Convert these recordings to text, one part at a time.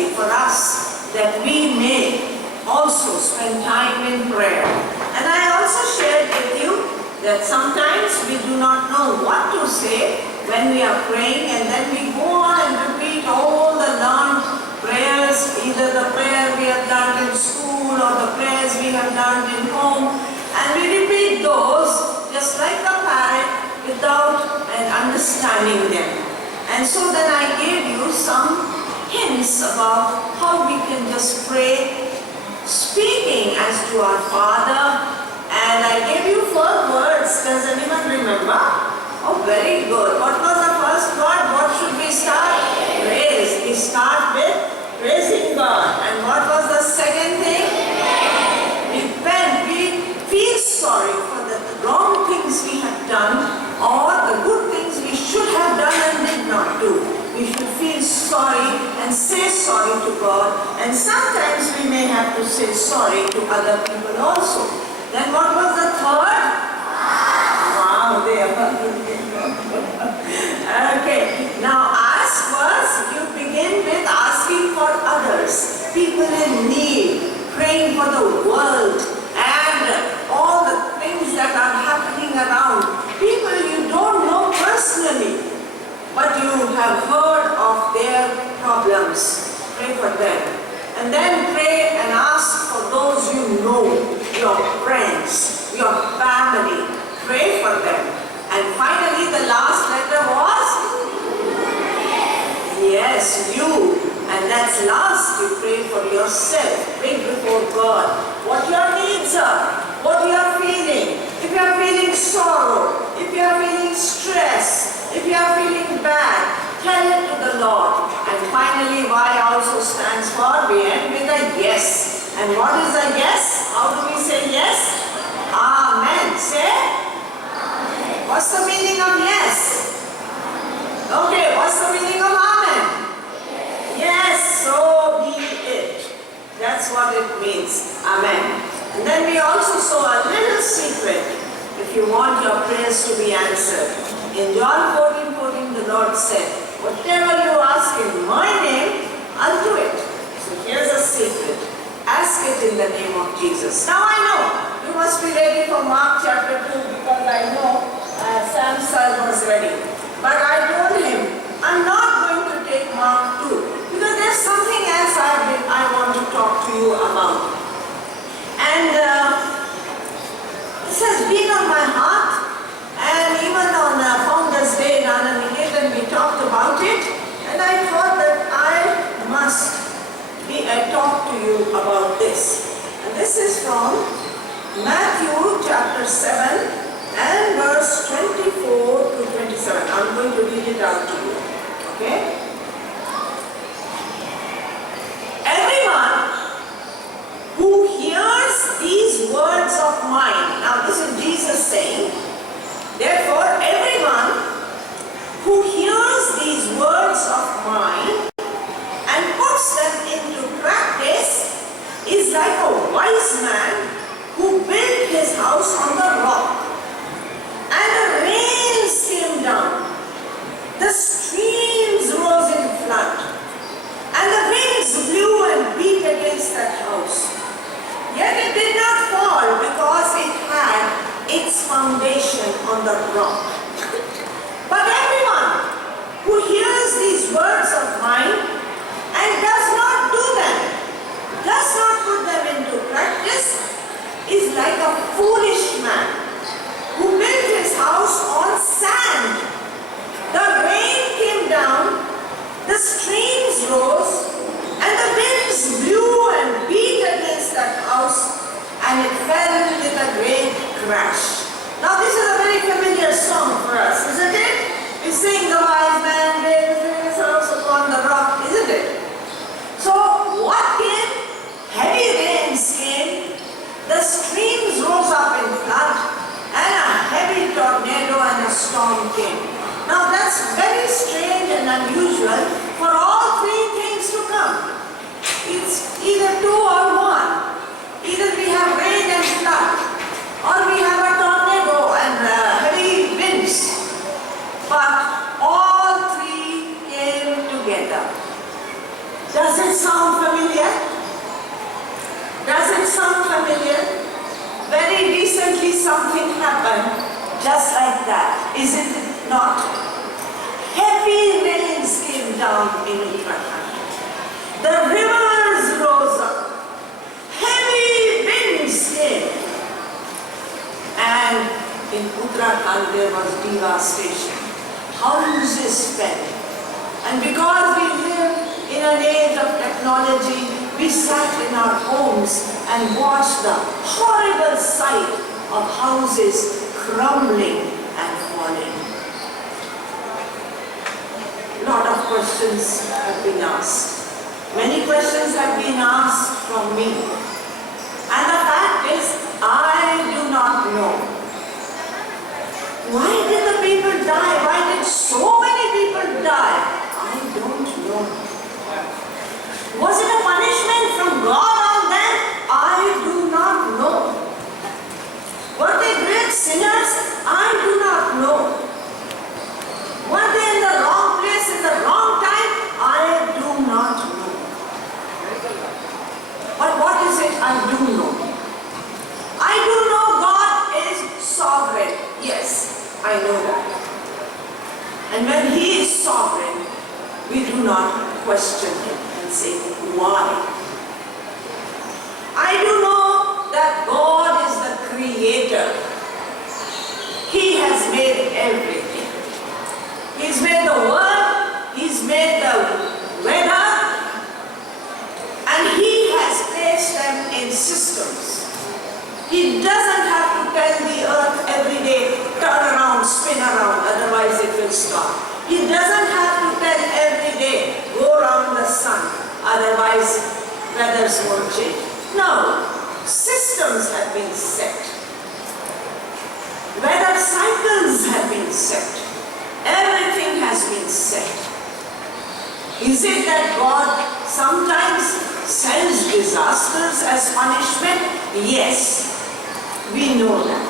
necessary for us that we may also spend time in prayer. And I also shared with you that sometimes we do not know what to say when we are praying, and then we go on and repeat all the learned prayers, either the prayer we have done in school or the prayers we have done in home, and we repeat those just like a parrot without understanding them. And so then I gave you some hints about how we can just pray speaking as to our Father, and I gave you 4 words. Does anyone remember? Oh, very good. What was the first word? What should we start? Praise. We start with praising God. And what was the second thing? Repent. We feel sorry for the wrong things we have done or the good things we should have done and did not do. We should feel sorry and say sorry to God, and sometimes we may have to say sorry to other people also. Then what was the third? Wow, they are okay. Now ask was, you begin with asking for others, people in need, praying for the world and all the things that are happening around. People you don't know personally, but you have heard of their problems. Pray for them. And then pray and ask for those you know, your friends, your family. Pray for them. And finally, the last letter was? Yes, you. And that's last. You pray for yourself. Bring before God what your needs are, what you are feeling. If you are feeling sorrow, if you are feeling stress, if you are feeling bad, tell it to the Lord. And finally, Y also stands for, we end with a yes. And what is a yes? How do we say yes? Amen. Say? Amen. What's the meaning of yes? Okay, what's the meaning of amen? Yes, so be it. That's what it means. Amen. And then we also saw a little secret if you want your prayers to be answered. In John 14:14, the Lord said, whatever you ask in my name, I'll do it. So here's a secret. Ask it in the name of Jesus. Now I know you must be ready for Mark chapter 2, because I know Sam's son was ready. But I told him, I'm not going to take Mark 2, because there's something else I want to talk to you about. And this has been on my heart, and even on Founders Day in Anand we talked about it, and I thought that I must talk to you about this. And this is from Matthew chapter 7 and verse 24 to 27. I'm going to read it out to you. Okay? Everyone who hears these words of mine, now this is Jesus saying, therefore everyone who hears these words of mine and puts them into practice is like a wise man who built his house on the rock. And the rains came down, the streams rose in flood, and the winds blew and beat against that house. Yet it did not fall, because it had its foundation on the rock. But everyone who hears these words of mine and does not do them, does not put them into practice, is like a foolish man who built his house on sand. The rain came down, the streams rose, and the winds blew and beat against that house, and it fell with a great crash. Now this is a very familiar song for us, isn't it? We sing the wise man built his house upon the rock, isn't it? So what came? Heavy rains came, the streams rose up in flood, and a heavy tornado and a storm came. Now that's very strange and unusual for all three things to come. It's either two or one. Either we have rain and flood, or we have a tornado and heavy winds. But all something happened just like that, isn't it not? Heavy rains came down in Uttarakhand. The rivers rose up. Heavy winds came. And in Uttarakhand there was devastation. Houses fell. And because we live in an age of technology, we sat in our homes and watched the horrible sight of houses crumbling and falling. A lot of questions have been asked. Many questions have been asked from me. And the fact is, I do not know. Why did the people die? Why did so many people die? I don't know. Was it a punishment from God on them? I do not know. Were they great sinners? I do not know. Were they in the wrong place in the wrong time? I do not know. But what is it I do know? I do know God is sovereign. Yes, I know that. And when He is sovereign, we do not question Him and say, why? I do know that God is the Creator. He has made everything. He's made the world, He's made the weather, and He has placed them in systems. He doesn't have to tell the earth every day, turn around, spin around, otherwise it will stop. He doesn't have to tell every day, go around the sun, otherwise weathers won't change. No, systems have been set. Weather cycles have been set. Everything has been set. Is it that God sometimes sends disasters as punishment? Yes, we know that.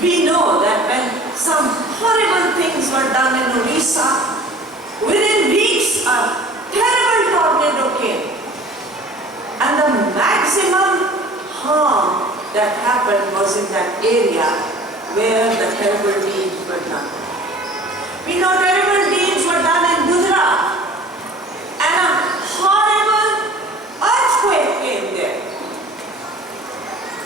We know that when some horrible things were done in Orissa, within weeks a terrible tornado came. And the maximum harm that happened was in that area where the terrible deeds were done. We know terrible deeds were done in Gujarat, and a horrible earthquake came there.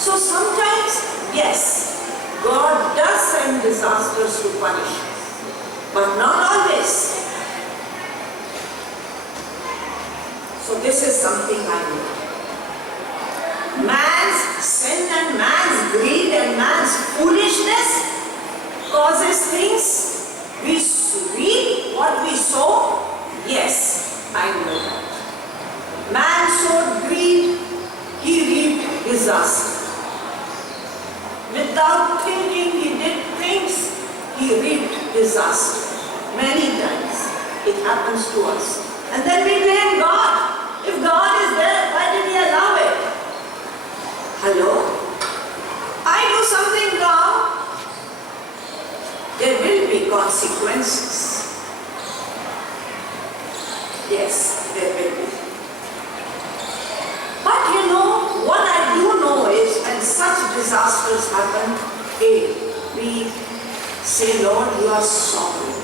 So sometimes, yes, God does send disasters to punish us, but not always. So this is something I know. Man's sin and man's greed and man's foolishness causes things. We reap what we sow. Yes, I know that. Man sowed greed, he reaped disaster. Without thinking, he did things, he reaped disaster. Many times it happens to us. And then we blame God. If God is there, why did He allow it? Hello? I do something wrong, there will be consequences. Yes, there will be. But you know, what I do know is when such disasters happen, we say, Lord, you are sovereign.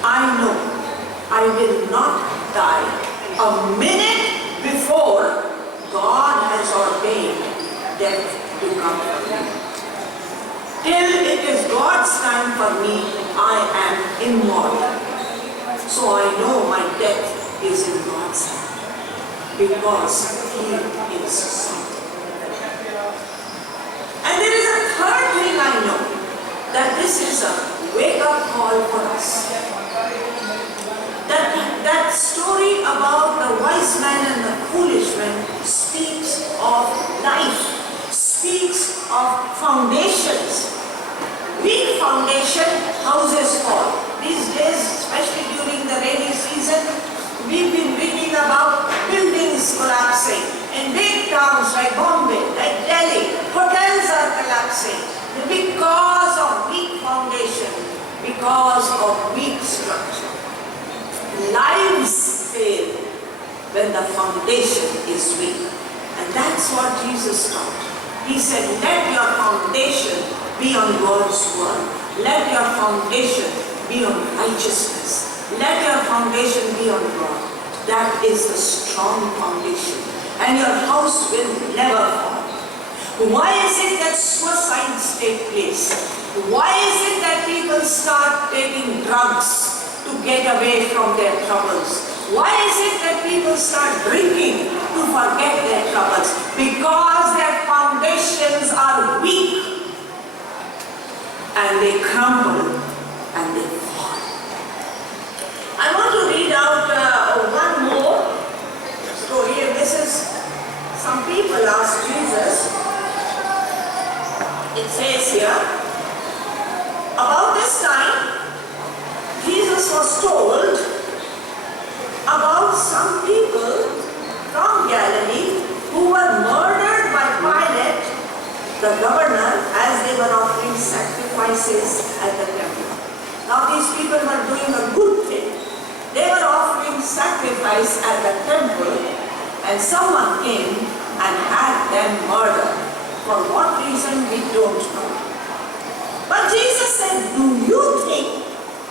I know I will not die a minute before God has ordained death to come for me. Till it is God's time for me, I am immortal. So I know my death is in God's hand because He is sovereign. And there is a third thing I know, that this is a wake-up call for us. That story about the wise man and the foolish man speaks of life, speaks of foundations. Weak foundation, houses fall. These days, especially during the rainy season, we've been reading about buildings collapsing. In big towns like Bombay, like Delhi, hotels are collapsing because of weak foundation, because of weak structure. Lives fail when the foundation is weak. And that's what Jesus taught. He said, let your foundation be on God's word. Let your foundation be on righteousness. Let your foundation be on God. That is the strong foundation. And your house will never fall. Why is it that suicides take place? Why is it that people start taking drugs to get away from their troubles? Why is it that people start drinking to forget their troubles? Because their foundations are weak. And they crumble and they fall. I want to read out one more story. And this is, some people asked Jesus, it says here, about this time, Jesus was told about some people from Galilee who were murdered by Pilate, the governor, as they were offering sacrifices at the temple. Now these people were doing a good thing. They were offering sacrifice at the temple, and someone came and had them murdered. For what reason, we don't know. But Jesus said, do you think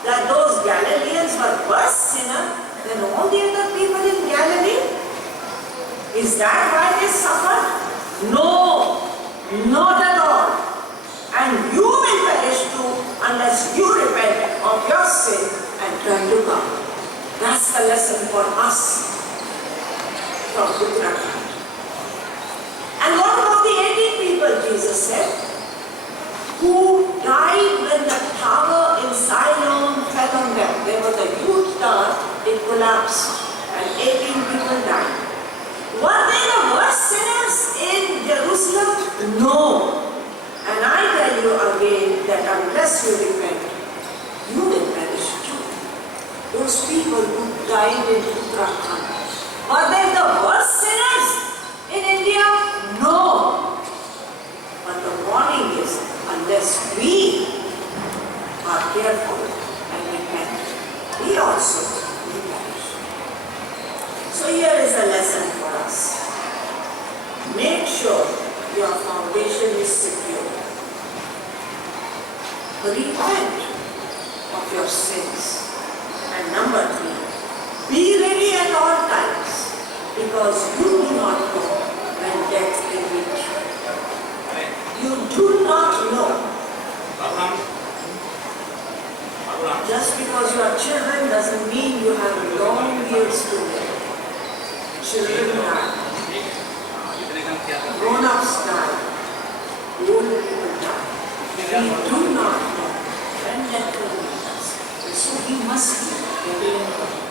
that those Galileans were worse sinners than all the other people in Galilee? Is that why they suffered? No, not at all. And you will perish too unless you repent of your sin and turn to God. That's the lesson for us from Uttarakhand. And what about the 80 people, Jesus said, who died when the tower in Siloam fell on them? There was a huge tower, it collapsed, and 18 people died. Were they the worst sinners in Jerusalem? No. And I tell you again that unless you repent, you will perish too. Those people who died in Uttarakhand, were they the worst sinners in India? No. But the warning is, unless we are careful and repent, we also will perish. So here is a lesson for us. Make sure your foundation is secure. Repent of your sins. And number 3, be ready at all times, because you do not know when death will reach you. You do not know. Just because you are children doesn't mean you have long years to live. Children die. Grown-ups die. Old people die. We do not know when death will reach us. So we must be ready and ready.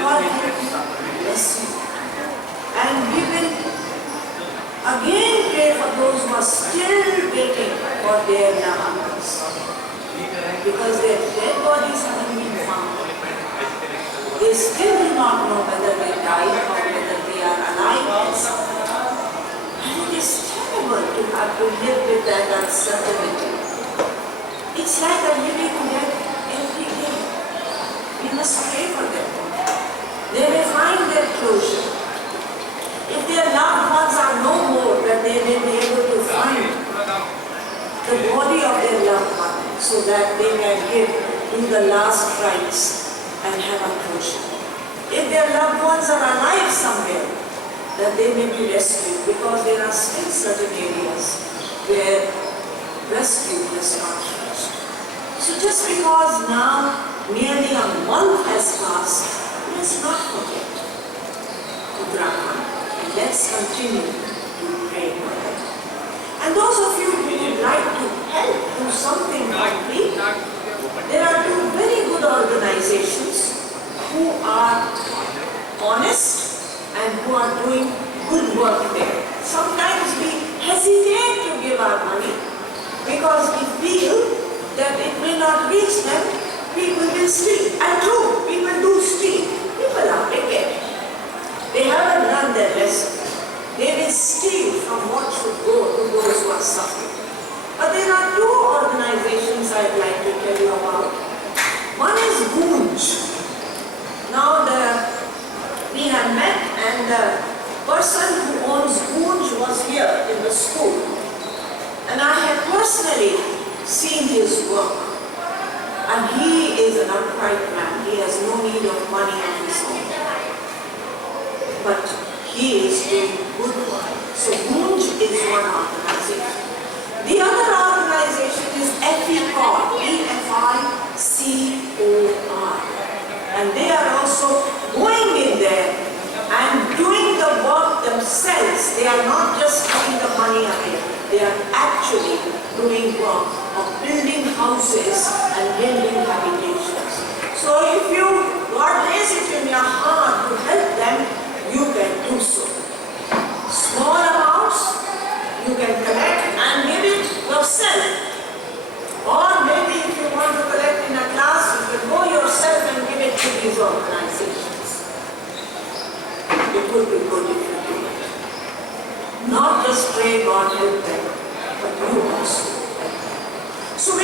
God will bless you. And we will again pray for those who are still waiting for their loved ones, because their dead bodies haven't been found. They still do not know whether they died or whether they are alive. And it is terrible to have to live with that uncertainty. It's like a living dead every day. We must pray for them. They may find their closure. If their loved ones are no more, that they may be able to find the body of their loved one, so that they can do the last rites and have a closure. If their loved ones are alive somewhere, that they may be rescued, because there are still certain areas where rescue has not reached. So just because now nearly a month has passed, let's not forget Uttarakhand. Let's continue to pray for them. And those of you who would like to help do something concrete, there are 2 very good organizations who are honest and who are doing good work there. Sometimes we hesitate to give our money because we feel that it may not reach them. People will steal. And true, people do steal. People are wicked. They haven't learned their lesson. They will steal from what should go to those who are suffering. But there are 2 organizations I'd like to tell you about. One is Goonj. Now the And the person who owns Goonj was here in the school. And I had personally seen his work. And he is an upright man. He has no need of money of his own. But he is doing good work. So Goonj is one organization. The other organization is EFICOR, EFICOR. And they are also going in there and doing the work themselves. They are not just getting the money away. They are actually doing work of building houses and building habitations. So if God lays it in your heart to help them, you can do so. Small amounts, you can collect and give it yourself. Or maybe if you want to collect in a class, you can go yourself and give it to these organizations. It would be good if you do it. Not just pray God help them, but you also. So